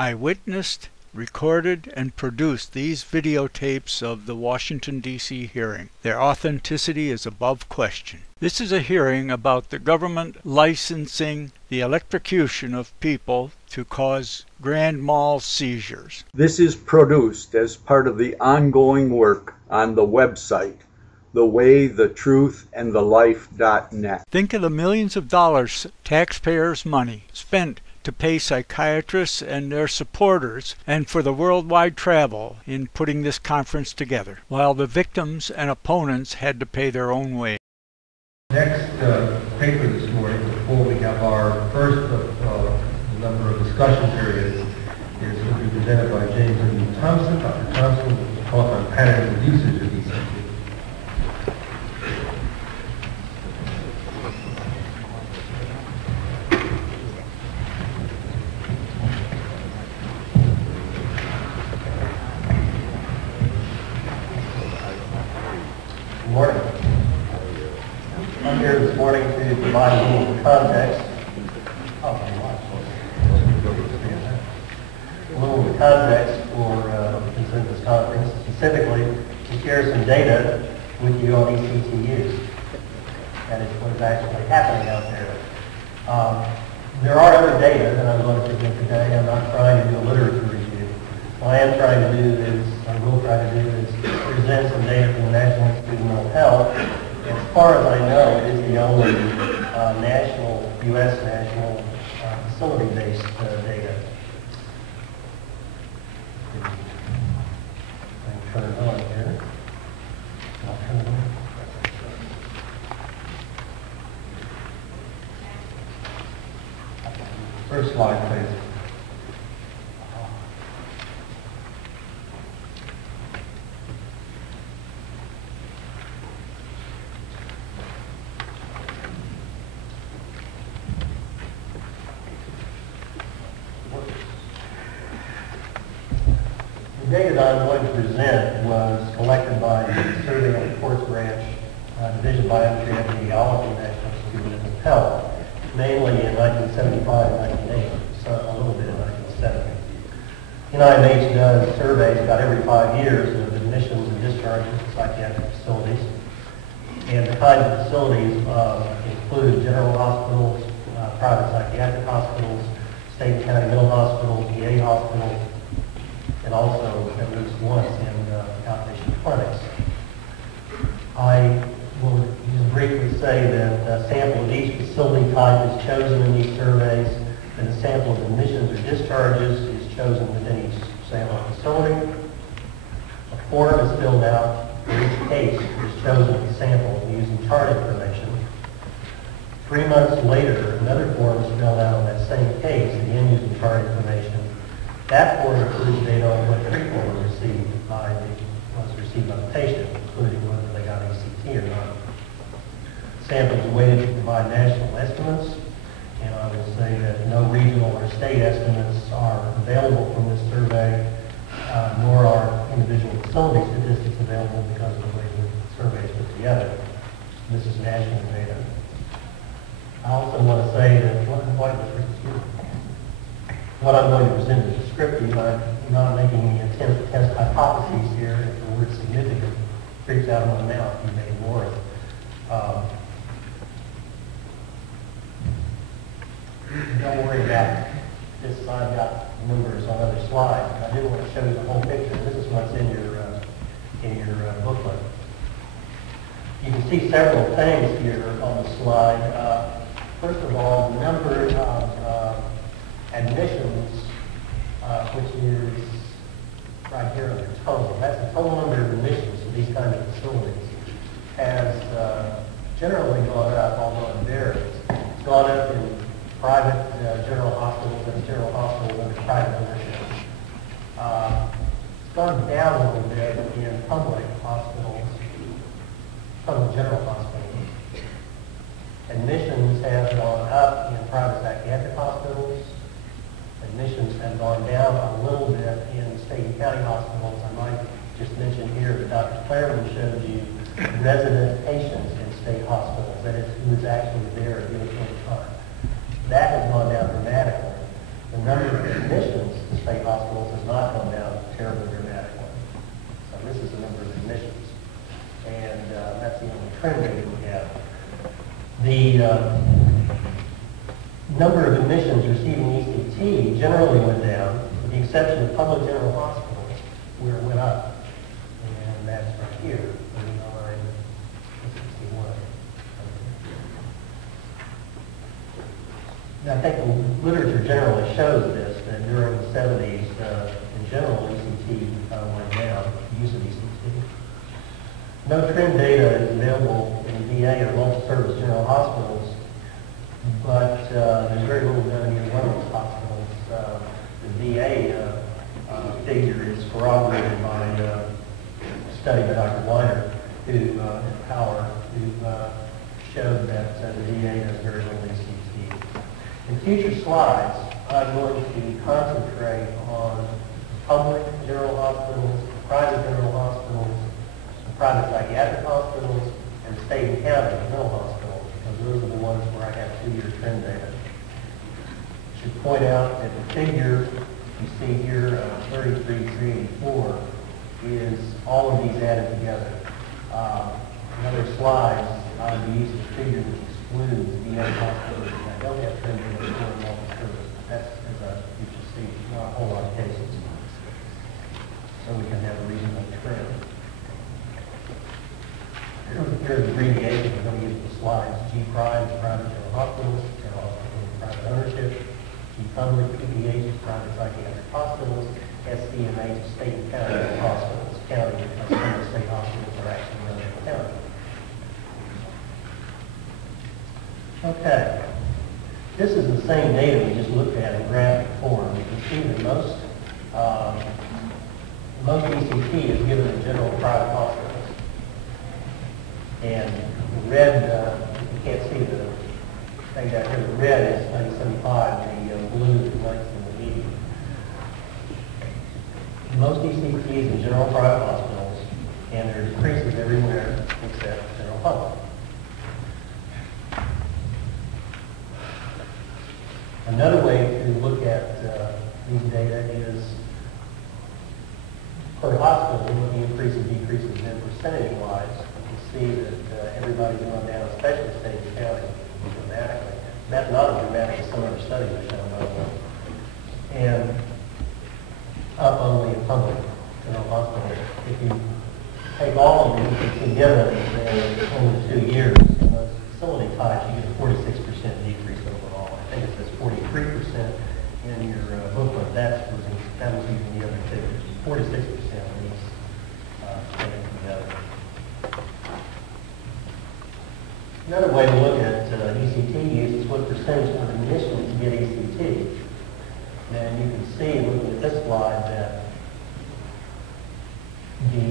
I witnessed, recorded, and produced these videotapes of the Washington, D.C. hearing. Their authenticity is above question. This is a hearing about the government licensing the electrocution of people to cause grand mal seizures. This is produced as part of the ongoing work on the website, thewaythetruthandthelife.net. Think of the millions of dollars, taxpayers' money, spent to pay psychiatrists and their supporters and for the worldwide travel in putting this conference together, while the victims and opponents had to pay their own way. Next paper this morning, before we have our first number of discussion periods, is going to be presented by James and Thompson. Dr. Thompson will talk on patterns of usage of ECT. Good morning. I'm here this morning to provide a little context. A little context for the Consensus Conference, specifically to share some data with you on ECT use. That is what is actually happening out there. There are other data that I'm going to present today. I'm not trying to do a literature review. What I am trying to do is, I will try to do is present some data from the National Institute of Mental Health. As far as I know, it is the only national, U.S. national facility-based data. I'll turn it on here. I'll turn it on. First slide, please. The data that I'm going to present was collected by the Survey and Reports Branch, Division of Biometry and Epidemiology, National Institute of Mental Health, mainly in 1975 and 1980, so a little bit in 1970. NIH does surveys about every 5 years of admissions and discharges to psychiatric facilities. And the kinds of facilities include general hospitals, private psychiatric hospitals, state and county mental hospitals, VA hospitals, and also at least once in outpatient clinics. I will just briefly say that a sample of each facility type is chosen in these surveys, and a sample of admissions or discharges is chosen within each sample facility. A form is filled out for each case is chosen as a sample using chart information. 3 months later, another form is filled out on that same case, again using chart information. That form includes data on what treatment was received by the patient, including whether they got ECT or not. Samples are weighted to provide national estimates, and I would say that no regional or state estimates are available from this survey, nor are individual facility statistics available because of the way the survey is put together. This is national data. I also want to say that what I'm going to present is descriptive. I'm not making any attempt to test hypotheses here. If the word significant creeps out of my mouth, you may ignore it. Don't worry about this. I've got numbers on other slides. I do want to show you the whole picture. This is what's in your booklet. You can see several things here on the slide. First of all, the number of admissions, which is right here under total. That's the total number of admissions to these kind of facilities, has generally gone up, although it varies. It's gone up in private general hospitals and general hospitals under private ownership. It's gone down a little bit in public hospitals, public general hospitals. Admissions have gone up in private psychiatric hospitals. Admissions have gone down a little bit in state and county hospitals. I might just mention here that Dr. Clareman showed you resident patients in state hospitals, that is, who is actually there at any point in time. That has gone down dramatically. The number of admissions to state hospitals has not gone down terribly dramatically. So this is the number of admissions. And that's the only trend data we have. The number of admissions receiving ECT generally went down, with the exception of public general hospitals, where it went up. And that's right here, 39 and 61. Now, I think the literature generally shows this, that during the 70s, in general, ECT went down, the use of ECT. No trend data is available in VA or multi-service general hospitals, but there's very little done in one of those hospitals. The VA figure is corroborated by a study by Dr. Weiner, who at Power, who showed that the VA does very little ECT. In future slides, I'm going to concentrate on public general hospitals, private general hospitals, private psychiatric hospitals, and state and county mental hospitals, because those are the ones where I have 2-year trend data. I should point out that the figure you see here, 33,384, is all of these added together. In other slides, I'll be using a figure which excludes VA hospitals. I don't have trend data for multi-service. That's, as you should see, not a whole lot of cases. So we can have a reasonable trend. Here's the abbreviation. We're going to use the slides. G prime is private general hospitals, private ownership. G public, P.H is private psychiatric hospitals. SCMH is state and county hospitals. County, because some of the state hospitals are actually run in the county. Okay. This is the same data we just looked at in graphic form. You can see that most ECT is given in general private hospitals. And the red, you can't see the thing down here, the red is 1975, the blue is 1980. Most ECTs in general private hospitals, and there are decreases everywhere except general public. Another way to look at these data is per hospital, what the increases and decreases in percentage-wise. You can see that everybody's going down, especially state and county, dramatically. That's not as dramatic as some other studies have shown, though. And up only in public general hospitals. If you take all of these together in only 2 years, in those facility types, you get a 46% decrease overall. I think it says 43% in your booklet. That was using the other figures. 46% of these taken together. Another way to look at ECT use is what percentage of admissions get ECT. And you can see, looking at this slide, that the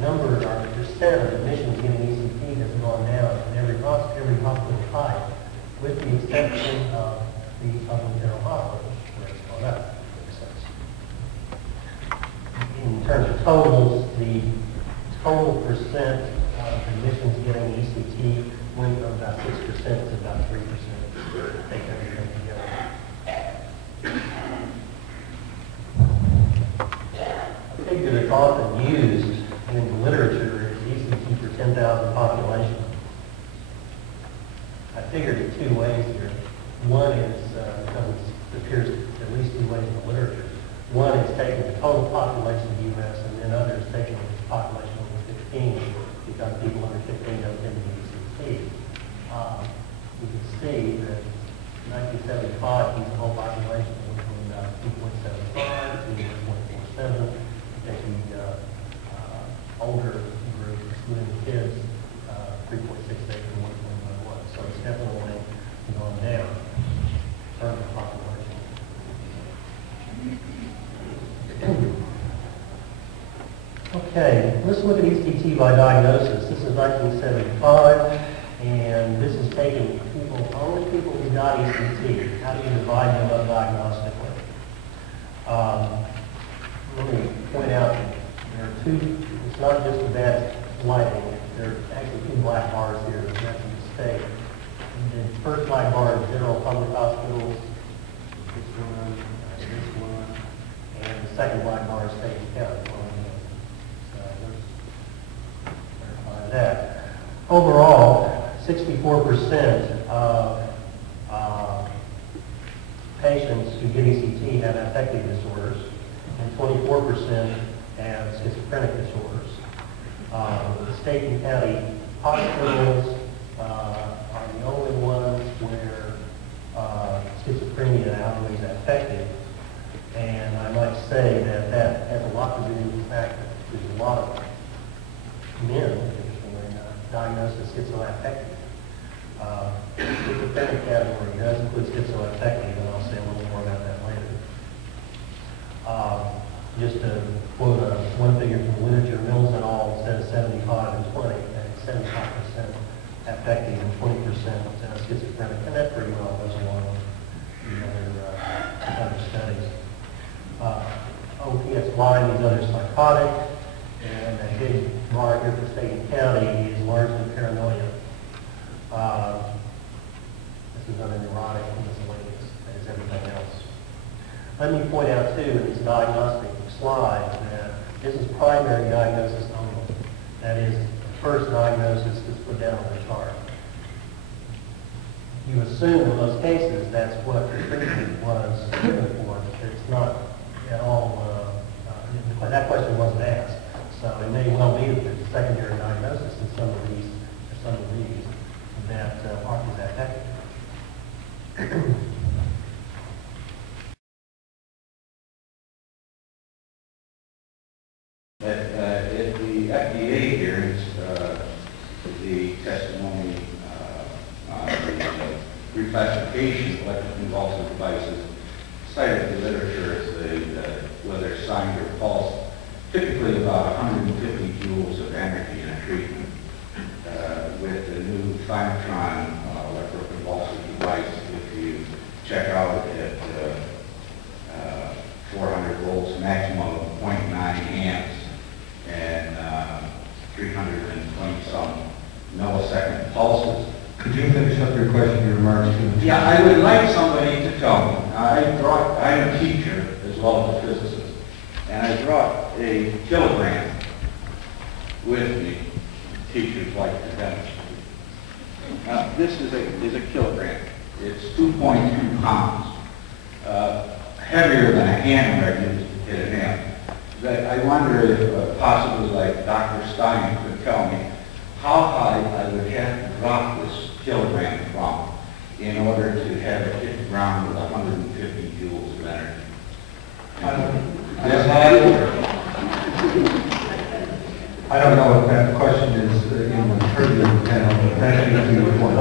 number or the percent of admissions getting ECT has gone down in every hospital type, with the exception of the public general hospitals, where it's gone up. In terms of totals, the total percent of admissions getting ECT went from about 6% to about 3%. Take everything together. A figure that's often used in the literature is ECT for 10,000 population. I figured it 2 ways here. One is, because it appears at least 2 ways in the literature. One is taking the total population of the U.S., and then others taking the population over 15, because people under 15 don't tend to be ECT. You can see that in 1975, the whole population went from about 2.75 to 1.47. Taking the older group, excluding the kids, 3.68 to 1.11. So it's definitely gone down in terms of population. Okay, let's look at ECT by diagnosis. This is 1975, and this is taking only people who got ECT. How do you divide them up diagnostically? Let me point out that there are 2, it's not just a bad lighting, there are actually 2 black bars here, that's a mistake. The first black bar is general public hospitals, one, this one, and the second black bar is State County. So let's verify that. Overall, 64% of patients who get ECT have affective disorders, and 24% have schizophrenic disorders. The state and county hospitals are the only ones where schizophrenia outweighs affective, and I might say that that has a lot to do with the fact that there's a lot of men, interestingly, diagnosed as schizoaffective. Schizophrenic category does include schizoaffective, and I'll say a little more about that later. Just to quote one figure from the literature, Mills et al. Says 75 and 20, and 75% affective and 20% schizophrenic, and that pretty well goes along with the other studies. OPS-Y, these others psychotic, and a big bar here for state and county is largely paranoia. This is other neurotic and miscellaneous, as everything else. Let me point out, too, in this diagnostic slide that this is primary diagnosis only. That is, the first diagnosis is put down on the chart. You assume in most cases that's what the treatment was given for, but it's not at all, that question wasn't asked. So it may well be that there's a secondary diagnosis in some of these, that is affected. At the FDA hearings, the testimony on the reclassification of electroconvulsive devices cited the literature as whether signed or false, typically about 150 joules of energy in a treatment. With the new Thymatron electroconvulsive device, if you check out at 400 volts, maximum of 0.9 amps, and 320 some millisecond pulses. Could you finish up your question, your remarks? Yeah, I would like somebody to tell me. I'm a teacher as well as a physicist, and I brought a kilogram with me. Teachers like to demonstrate. Now, this is a kilogram. It's 2.2 pounds. Heavier than a hammer I used to hit an amp. I wonder if possibly like Dr. Stein could tell me how high I would have to drop this kilogram from in order to have it hit the ground with 150 joules of energy. I don't know if that question is in the purview of the panel, but thank you for your point.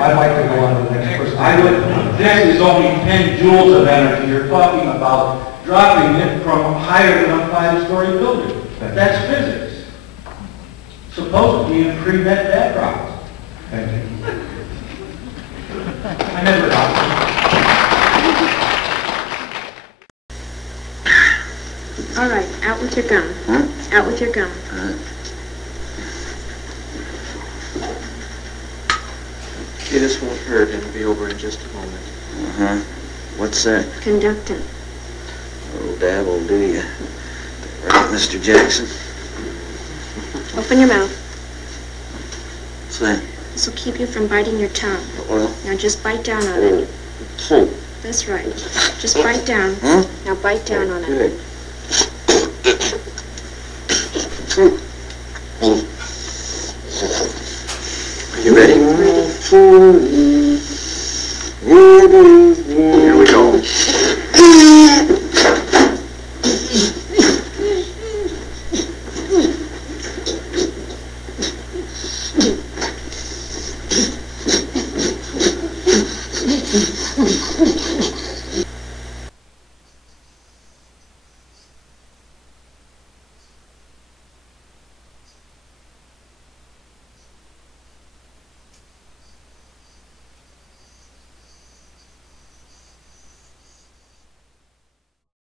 I'd like to go on to the next person. This is only 10 joules of energy. You're talking about dropping it from higher than a 5-story building. That's physics. Supposedly in pre-med backgrounds. Thank you. I never got All right, out with your gum. Out with your gum. Okay, this won't hurt. It'll be over in just a moment. What's that? Conductant. Oh, dabble, do you? Right, Mr. Jackson. Open your mouth. What's that? This will keep you from biting your tongue. Well, Now just bite down on it. That's right. Just bite down. Now bite down on it. Good. Are you ready? Ready.